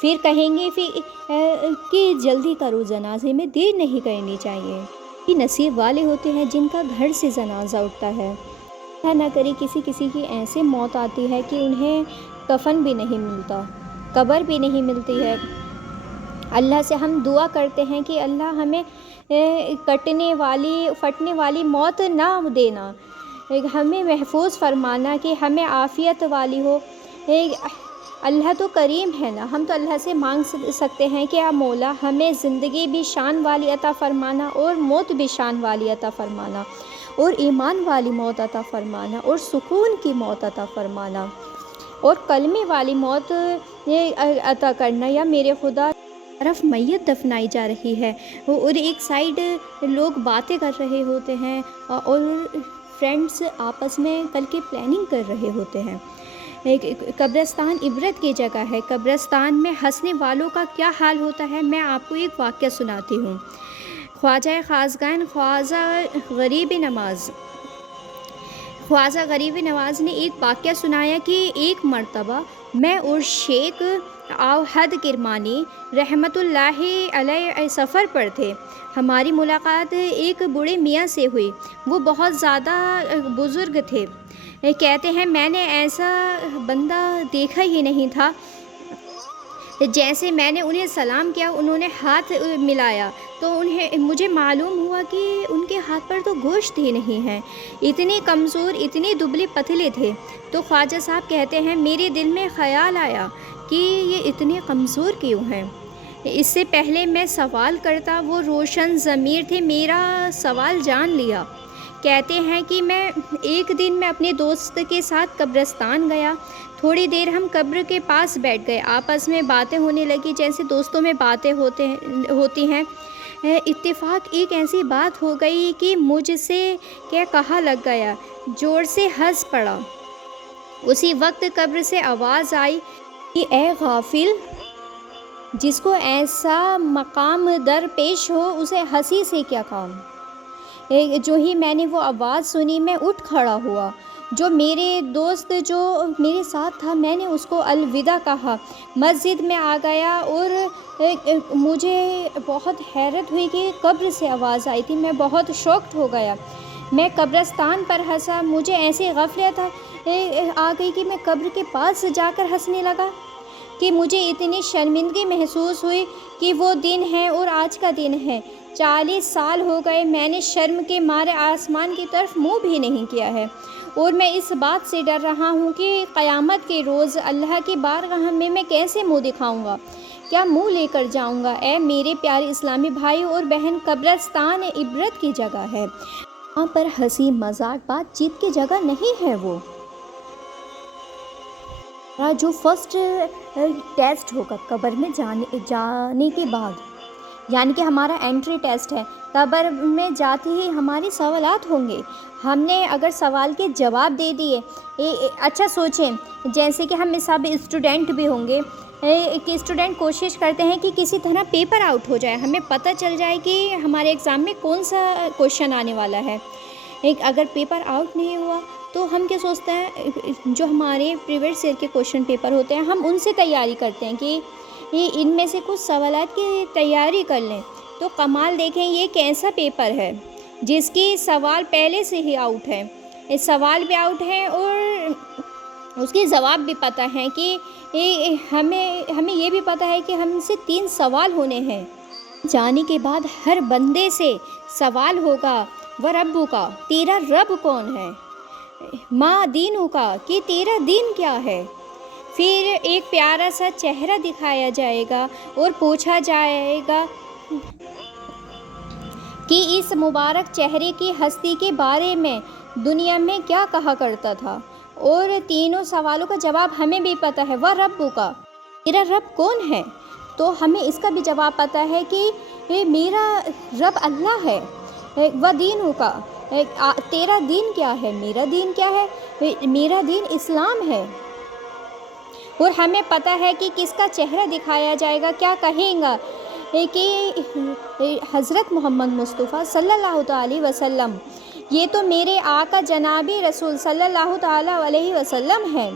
پھر کہیں گے کہ جلدی کرو، جنازے میں دیر نہیں کرنی چاہیے۔ یہ نصیب والے ہوتے ہیں جن کا گھر سے جنازہ اٹھتا ہے۔ اللہ نہ کرے کسی کی ایسے موت آتی ہے کہ انہیں کفن بھی نہیں ملتا، قبر بھی نہیں ملتی ہے۔ اللہ سے ہم دعا کرتے ہیں کہ اللہ ہمیں پھٹنے والی موت نہ دینا، ہمیں محفوظ فرمانا کہ ہمیں عافیت والی ہو۔ اللہ تو کریم ہے نا، ہم تو اللہ سے مانگ سکتے ہیں کہ مولا ہمیں زندگی بھی شان والی عطا فرمانا اور موت بھی شان والی عطا فرمانا، اور ایمان والی موت عطا فرمانا، اور سکون کی موت عطا فرمانا، اور کلمے والی موت عطا کرنا۔ یا میرے خدا، طرف میت دفنائی جا رہی ہے اور ایک سائیڈ لوگ باتیں کر رہے ہوتے ہیں اور فرینڈس آپس میں کل کی پلاننگ کر رہے ہوتے ہیں۔ قبرستان عبرت کی جگہ ہے۔ قبرستان میں ہنسنے والوں کا کیا حال ہوتا ہے، میں آپ کو ایک واقعہ سناتی ہوں۔ خواجہ خاقان خواجہ غریب نواز نے ایک واقعہ سنایا کہ ایک مرتبہ میں اور شیخ اوحد کرمانی رحمۃ اللہ علیہ سفر پر تھے۔ ہماری ملاقات ایک بوڑھے میاں سے ہوئی۔ وہ بہت زیادہ بزرگ تھے۔ کہتے ہیں میں نے ایسا بندہ دیکھا ہی نہیں تھا۔ جیسے میں نے انہیں سلام کیا، انہوں نے ہاتھ ملایا تو مجھے معلوم ہوا کہ ان کے ہاتھ پر تو گوشت ہی نہیں ہے، اتنے کمزور، اتنے دبلے پتلے تھے۔ تو خواجہ صاحب کہتے ہیں میرے دل میں خیال آیا کہ یہ اتنے کمزور کیوں ہیں۔ اس سے پہلے میں سوال کرتا، وہ روشن ضمیر تھے، میرا سوال جان لیا۔ کہتے ہیں کہ ایک دن میں اپنے دوست کے ساتھ قبرستان گیا۔ تھوڑی دیر ہم قبر کے پاس بیٹھ گئے، آپس میں باتیں ہونے لگی جیسے دوستوں میں باتیں ہوتی ہیں۔ اتفاق ایک ایسی بات ہو گئی کہ مجھ سے کہا لگ گیا، زور سے ہنس پڑا۔ اسی وقت قبر سے آواز آئی کہ اے غافل، جس کو ایسا مقام در پیش ہو اسے ہنسی سے کیا کام۔ جو ہی میں نے وہ آواز سنی میں اٹھ کھڑا ہوا۔ جو میرے دوست جو میرے ساتھ تھا، میں نے اس کو الوداع کہا، مسجد میں آ گیا اور مجھے بہت حیرت ہوئی کہ قبر سے آواز آئی تھی۔ میں بہت شاکڈ ہو گیا۔ میں قبرستان پر ہنسا، مجھے ایسی غفلت آ گئی کہ میں قبر کے پاس جا کر ہنسنے لگا کہ مجھے اتنی شرمندگی محسوس ہوئی کہ وہ دن ہے اور آج کا دن ہے۔ 40 سال ہو گئے میں نے شرم کے مارے آسمان کی طرف منہ بھی نہیں کیا ہے، اور میں اس بات سے ڈر رہا ہوں کہ قیامت کے روز اللہ کی بارگاہ میں کیسے منہ دکھاؤں گا، کیا منہ لے کر جاؤں گا۔ اے میرے پیارے اسلامی بھائی اور بہن، قبرستان عبرت کی جگہ ہے، وہاں پر ہنسی مذاق بات چیت کی جگہ نہیں ہے۔ وہ جو فرسٹ ٹیسٹ ہوگا قبر میں جانے کے بعد، یعنی کہ ہمارا انٹری ٹیسٹ ہے، قبر میں جاتے ہی ہمارے سوالات ہوں گے۔ ہم نے اگر سوال کے جواب دے دیے، اچھا سوچیں، جیسے کہ ہم سب اسٹوڈنٹ بھی ہوں گے کہ اسٹوڈنٹ کوشش کرتے ہیں کہ کسی طرح پیپر آؤٹ ہو جائے، ہمیں پتہ چل جائے کہ ہمارے ایگزام میں کون سا کوشچن آنے والا ہے۔ اگر پیپر آؤٹ نہیں ہوا تو ہم کیا سوچتے ہیں، جو ہمارے پریویس ایئر کے کوشچن پیپر ہوتے ہیں ہم ان سے تیاری کرتے ہیں کہ ان میں سے کچھ سوالات کی تیاری کر لیں۔ تو کمال دیکھیں یہ کیسا پیپر ہے جس کی سوال پہلے سے ہی آؤٹ ہے، سوال بھی آؤٹ ہے اور اس کے جواب بھی پتہ ہے کہ ہمیں یہ بھی پتہ ہے کہ ہم سے 3 سوال ہونے ہیں۔ جانے کے بعد ہر بندے سے سوال ہوگا، وہ ربو کا، تیرا رب کون ہے، ماں دینوں کا، کہ تیرا دین کیا ہے۔ پھر ایک پیارا سا چہرہ دکھایا جائے گا اور پوچھا جائے گا کہ اس مبارک چہرے کی ہستی کے بارے میں دنیا میں کیا کہا کرتا تھا، اور تینوں سوالوں کا جواب ہمیں بھی پتہ ہے۔ وہ ربو کا، تیرا رب کون ہے، تو ہمیں اس کا بھی جواب پتہ ہے کہ میرا رب اللہ ہے۔ وہ دینوں کا، تیرا دین کیا ہے، میرا دین کیا ہے، میرا دین اسلام ہے۔ اور ہمیں پتہ ہے کہ کس کا چہرہ دکھایا جائے گا، کیا کہیں گا کہ حضرت محمد مصطفیٰ صلی اللہ تعالی وسلم، یہ تو میرے آقا جنابی رسول صلی اللہ تعالی علیہ وسلم ہیں۔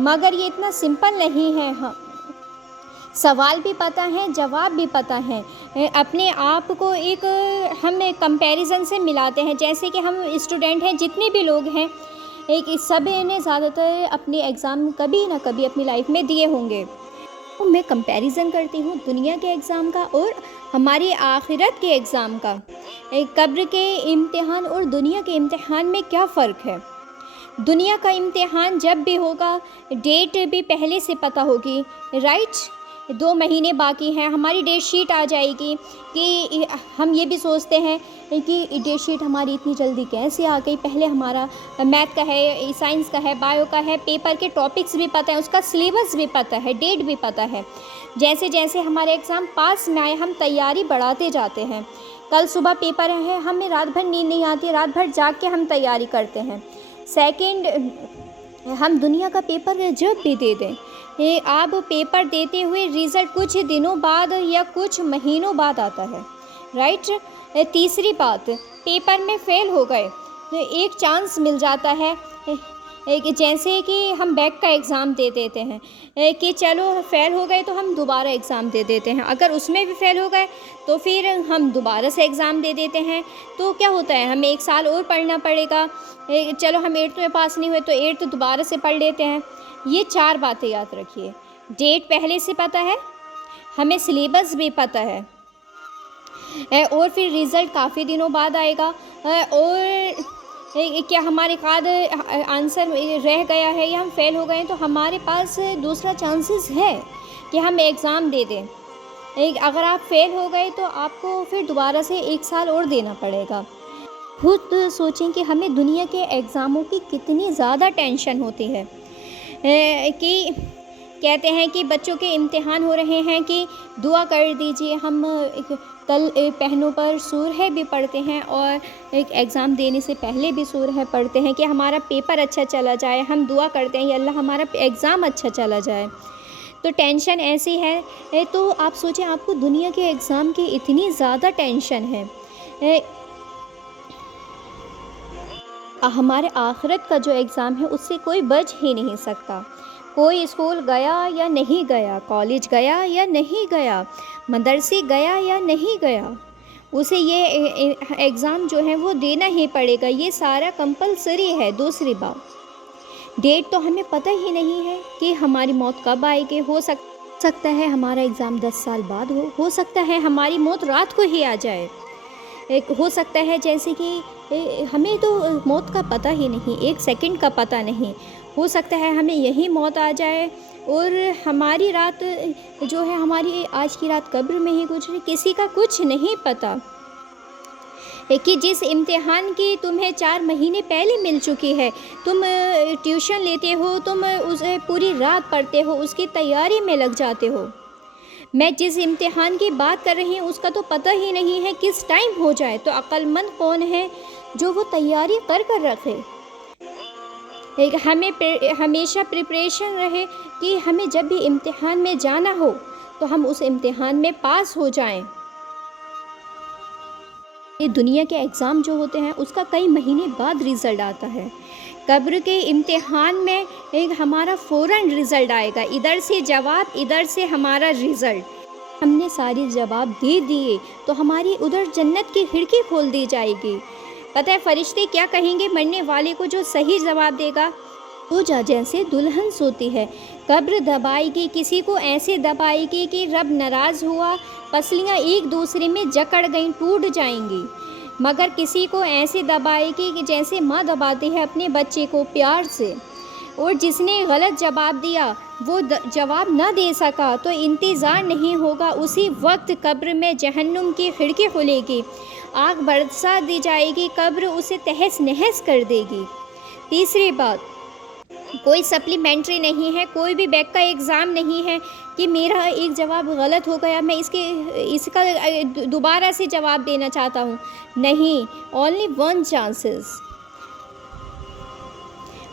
مگر یہ اتنا سمپل نہیں ہے، سوال بھی پتہ ہیں، جواب بھی پتہ ہیں، اپنے آپ کو ایک ہم کمپیریزن سے ملاتے ہیں، جیسے کہ ہم اسٹوڈنٹ ہیں، جتنے بھی لوگ ہیں، ایک سب نے زیادہ تر اپنے ایگزام کبھی نہ کبھی اپنی لائف میں دیے ہوں گے۔ تو میں کمپیریزن کرتی ہوں دنیا کے ایگزام کا اور ہماری آخرت کے ایگزام کا، قبر کے امتحان اور دنیا کے امتحان میں کیا فرق ہے۔ دنیا کا امتحان جب بھی ہوگا ڈیٹ بھی پہلے سے پتہ ہوگی، رائٹ، 2 مہینے باقی ہیں، ہماری ڈیٹ شیٹ آ جائے گی، کہ ہم یہ بھی سوچتے ہیں کہ ڈیٹ شیٹ ہماری اتنی جلدی کیسے آ گئی، پہلے ہمارا میتھ کا ہے، سائنس کا ہے، بایو کا ہے، پیپر کے ٹاپکس بھی پتہ ہے، اس کا سلیبس بھی پتہ ہے، ڈیٹ بھی پتہ ہے۔ جیسے جیسے ہمارے ایگزام پاس میں آئے ہم تیاری بڑھاتے جاتے ہیں، کل صبح پیپر ہے، ہمیں رات بھر نیند نہیں آتی، رات بھر جاگ کے ہم تیاری کرتے ہیں۔ سیکنڈ، ہم دنیا کا پیپر جب بھی دے دیں، آپ پیپر دیتے ہوئے ریزلٹ کچھ دنوں بعد یا کچھ مہینوں بعد آتا ہے، رائٹ۔ تیسری بات، پیپر میں فیل ہو گئے ایک چانس مل جاتا ہے، جیسے کہ ہم بیک کا ایگزام دے دیتے ہیں، کہ چلو فیل ہو گئے تو ہم دوبارہ ایگزام دے دیتے ہیں، اگر اس میں بھی فیل ہو گئے تو پھر ہم دوبارہ سے ایگزام دے دیتے ہیں، تو کیا ہوتا ہے ہمیں 1 سال اور پڑھنا پڑے گا، چلو ہم 8th میں پاس نہیں ہوئے تو 8th دوبارہ سے پڑھ لیتے ہیں۔ یہ 4 باتیں یاد رکھیے، ڈیٹ پہلے سے پتہ ہے، ہمیں سلیبس بھی پتہ ہے، اور پھر ریزلٹ کافی دنوں بعد آئے گا، اور کیا ہمارے بعد آنسر رہ گیا ہے یا ہم فیل ہو گئے ہیں تو ہمارے پاس دوسرا چانسز ہے کہ ہم ایگزام دے دیں۔ اگر آپ فیل ہو گئے تو آپ کو پھر دوبارہ سے 1 سال اور دینا پڑے گا۔ خود سوچیں کہ ہمیں دنیا کے ایگزاموں کی کتنی زیادہ ٹینشن ہوتی ہے، کہ کہتے ہیں کہ بچوں کے امتحان ہو رہے ہیں کہ دعا کر دیجئے، ہم کل پہنوں پر سورہ بھی پڑھتے ہیں اور ایک ایگزام دینے سے پہلے بھی سورہ پڑھتے ہیں کہ ہمارا پیپر اچھا چلا جائے، ہم دعا کرتے ہیں یا اللہ ہمارا ایگزام اچھا چلا جائے۔ تو ٹینشن ایسی ہے، تو آپ سوچیں آپ کو دنیا کے ایگزام کی اتنی زیادہ ٹینشن ہے، ہمارے آخرت کا جو ایگزام ہے اس سے کوئی بچ ہی نہیں سکتا، کوئی اسکول گیا یا نہیں گیا، کالج گیا یا نہیں گیا، مدرسے گیا یا نہیں گیا، اسے یہ ایگزام جو ہے وہ دینا ہی پڑے گا، یہ سارا کمپلسری ہے۔ دوسری بات، ڈیٹ تو ہمیں پتہ ہی نہیں ہے کہ ہماری موت کب آئے گی، ہو سکتا ہے ہمارا ایگزام 10 سال بعد ہو سکتا ہے ہماری موت رات کو ہی آ جائے، ہو سکتا ہے جیسے کہ ہمیں تو موت کا پتہ ہی نہیں، 1 سیکنڈ کا پتہ نہیں، ہو سکتا ہے ہمیں یہی موت آ جائے اور ہماری رات جو ہے، ہماری آج کی رات قبر میں ہی گزرے، کسی کا کچھ نہیں پتہ، کہ جس امتحان کی تمہیں 4 مہینے پہلے مل چکی ہے، تم ٹیوشن لیتے ہو، تم اسے پوری رات پڑھتے ہو، اس کی تیاری میں لگ جاتے ہو، میں جس امتحان کی بات کر رہی ہوں اس کا تو پتہ ہی نہیں ہے کس ٹائم ہو جائے، تو عقل مند کون ہے جو وہ تیاری کر رکھے، ہمیں ہمیشہ پریپریشن رہے کہ ہمیں جب بھی امتحان میں جانا ہو تو ہم اس امتحان میں پاس ہو جائیں۔ یہ دنیا کے ایگزام جو ہوتے ہیں اس کا کئی مہینے بعد ریزلٹ آتا ہے، قبر کے امتحان میں ہمارا فوراً ریزلٹ آئے گا، ادھر سے جواب، ادھر سے ہمارا ریزلٹ، ہم نے ساری جواب دے دیے تو ہماری ادھر جنت کی کھڑکی کھول دی جائے گی۔ پتہ ہے فرشتے کیا کہیں گے مرنے والے کو جو صحیح جواب دے گا؟ سو جا جیسے دلہن سوتی ہے، قبر دبائے گی، کسی کو ایسے دبائے گی کہ رب ناراض ہوا، پسلیاں ایک دوسرے میں جکڑ گئیں، ٹوٹ جائیں گی، مگر کسی کو ایسے دبائے گی کہ جیسے ماں دباتی ہے اپنے بچے کو پیار سے، اور جس نے غلط جواب دیا وہ جواب نہ دے سکا تو انتظار نہیں ہوگا، اسی وقت قبر میں جہنم کی کھڑکی کھلے گی، آگ برسا دی جائے گی، قبر اسے تہس نہس کر دے گی۔ تیسری بات، کوئی سپلیمنٹری نہیں ہے، کوئی بھی بیک کا ایگزام نہیں ہے کہ میرا ایک جواب غلط ہو گیا، میں اس کا دوبارہ سے جواب دینا چاہتا ہوں، نہیں، اونلی 1 چانسز۔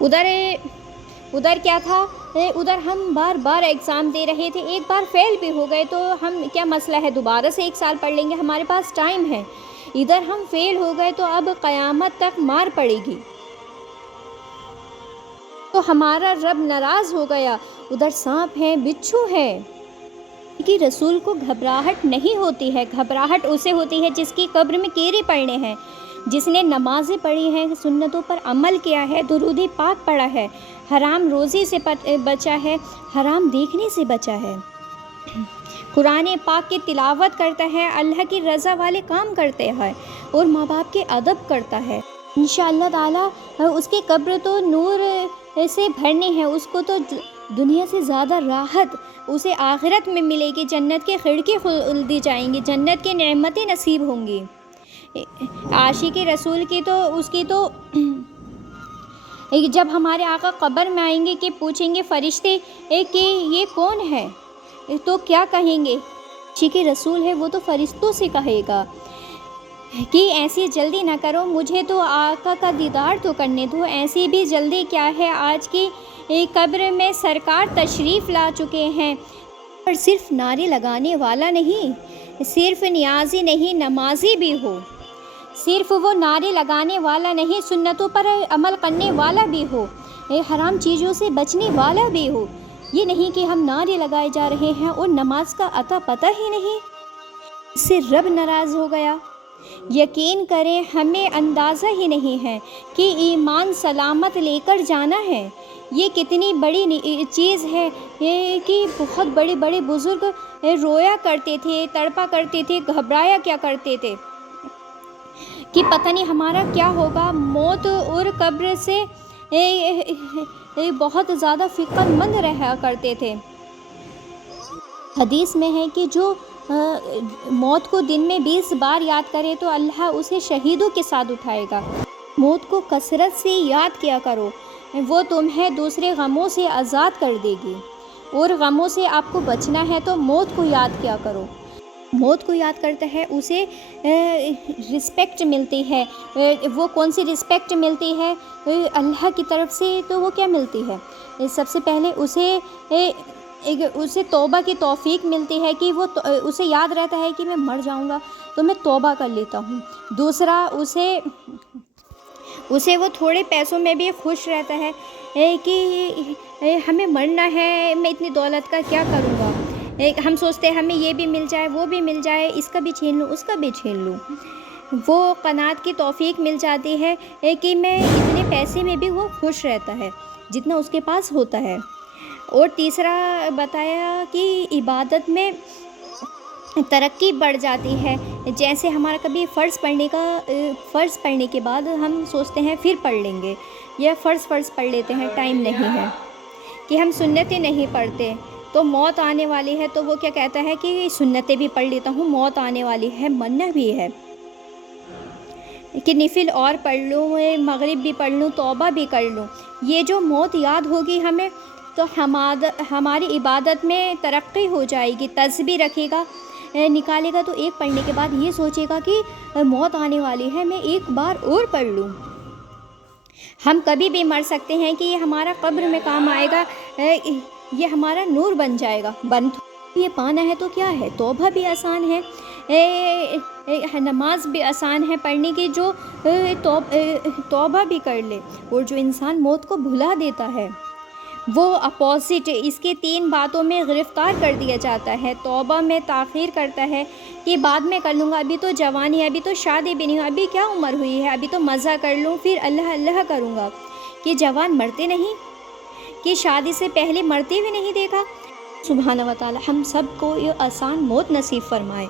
ادھر کیا تھا، ادھر ہم بار بار ایگزام دے رہے تھے، ایک بار فیل بھی ہو گئے تو ہم کیا مسئلہ ہے، دوبارہ سے 1 سال پڑھ لیں گے، ہمارے پاس ٹائم ہے، ادھر ہم فیل ہو گئے تو اب قیامت تک مار پڑے گی، تو ہمارا رب ناراض ہو گیا، ادھر سانپ ہے، بچھو ہے، کہ رسول کو گھبراہٹ نہیں ہوتی ہے، گھبراہٹ اسے ہوتی ہے جس کی قبر میں کیڑے پڑنے ہیں، جس نے نمازیں پڑھی ہیں، سنتوں پر عمل کیا ہے، درود پاک پڑھا ہے، حرام روزی سے بچا ہے، حرام دیکھنے سے بچا ہے، قرآن پاک کی تلاوت کرتا ہے، اللہ کی رضا والے کام کرتے ہیں اور ماں باپ کے ادب کرتا ہے، انشاءاللہ تعالیٰ اس کی قبر تو نور سے بھرنی ہے، اس کو تو دنیا سے زیادہ راحت اسے آخرت میں ملے گی، جنت کے کھڑکی کھول دی جائیں گی، جنت کی نعمتیں نصیب ہوں گی۔ عاشق رسول کی تو اس کی تو جب ہمارے آقا قبر میں آئیں گے کہ پوچھیں گے فرشتے کہ یہ کون ہے، تو کیا کہیں گے؟ عاشق رسول ہے وہ تو فرشتوں سے کہے گا کہ ایسی جلدی نہ کرو، مجھے تو آقا کا دیدار تو کرنے دو، ایسی بھی جلدی کیا ہے، آج کی قبر میں سرکار تشریف لا چکے ہیں، اور صرف نعرے لگانے والا نہیں، صرف نیازی نہیں، نمازی بھی ہو، صرف وہ نعرے لگانے والا نہیں، سنتوں پر عمل کرنے والا بھی ہو، حرام چیزوں سے بچنے والا بھی ہو، یہ نہیں کہ ہم نعرے لگائے جا رہے ہیں اور نماز کا عطا پتہ ہی نہیں، اس سے رب ناراض ہو گیا۔ یقین کریں ہمیں اندازہ ہی نہیں ہے کہ ایمان سلامت لے کر جانا ہے، یہ کتنی بڑی چیز ہے، یہ کہ بہت بڑے بڑے بزرگ رویا کرتے تھے، تڑپا کرتے تھے، گھبرایا کیا کرتے تھے کہ پتہ نہیں ہمارا کیا ہوگا، موت اور قبر سے بہت زیادہ فکر مند رہا کرتے تھے۔ حدیث میں ہے کہ جو موت کو دن میں 20 بار یاد کرے تو اللہ اسے شہیدوں کے ساتھ اٹھائے گا۔ موت کو کثرت سے یاد کیا کرو، وہ تمہیں دوسرے غموں سے آزاد کر دے گی، اور غموں سے آپ کو بچنا ہے تو موت کو یاد کیا کرو۔ موت کو یاد کرتا ہے اسے رسپیکٹ ملتی ہے، وہ کون سی رسپیکٹ ملتی ہے اللہ کی طرف سے، تو وہ کیا ملتی ہے؟ سب سے پہلے اسے توبہ کی توفیق ملتی ہے کہ وہ اسے یاد رہتا ہے کہ میں مر جاؤں گا تو میں توبہ کر لیتا ہوں۔ دوسرا اسے وہ تھوڑے پیسوں میں بھی خوش رہتا ہے کہ ہمیں مرنا ہے، میں اتنی دولت کا کیا کروں گا، ہم سوچتے ہیں ہمیں یہ بھی مل جائے، وہ بھی مل جائے، اس کا بھی چھین لوں، اس کا بھی چھین لوں، وہ قناعت کی توفیق مل جاتی ہے کہ میں اتنے پیسے میں بھی وہ خوش رہتا ہے جتنا اس کے پاس ہوتا ہے۔ اور تیسرا بتایا کہ عبادت میں ترقی بڑھ جاتی ہے، جیسے ہمارا کبھی فرض پڑھنے کے بعد ہم سوچتے ہیں پھر پڑھ لیں گے، یا فرض پڑھ لیتے ہیں، ٹائم نہیں ہے کہ ہم سنتیں نہیں پڑھتے، تو موت آنے والی ہے تو وہ کیا کہتا ہے کہ سنتیں بھی پڑھ لیتا ہوں، موت آنے والی ہے، مرنا بھی ہے کہ نفل اور پڑھ لوں، مغرب بھی پڑھ لوں، توبہ بھی کر لوں۔ یہ جو موت یاد ہوگی ہمیں تو ہماری عبادت میں ترقی ہو جائے گی، تسبیح رکھے گا، نکالے گا تو ایک پڑھنے کے بعد یہ سوچے گا کہ موت آنے والی ہے، میں ایک بار اور پڑھ لوں۔ ہم کبھی بھی مر سکتے ہیں کہ یہ ہمارا قبر میں کام آئے گا، یہ ہمارا نور بن جائے گا، یہ پانا ہے تو کیا ہے، توبہ بھی آسان ہے، نماز بھی آسان ہے پڑھنے کی، جو توبہ بھی کر لے، اور جو انسان موت کو بھلا دیتا ہے وہ اپوزٹ اس کے 3 باتوں میں گرفتار کر دیا جاتا ہے۔ توبہ میں تاخیر کرتا ہے کہ بعد میں کر لوں گا، ابھی تو جوانی ہے، ابھی تو شادی بھی نہیں ہوئی، ابھی کیا عمر ہوئی ہے، ابھی تو مزہ کر لوں، پھر اللہ اللہ کروں گا۔ کہ جوان مرتے نہیں، کہ شادی سے پہلے مرتے بھی نہیں دیکھا۔ سبحانہ و تعالی ہم سب کو یہ آسان موت نصیب فرمائے۔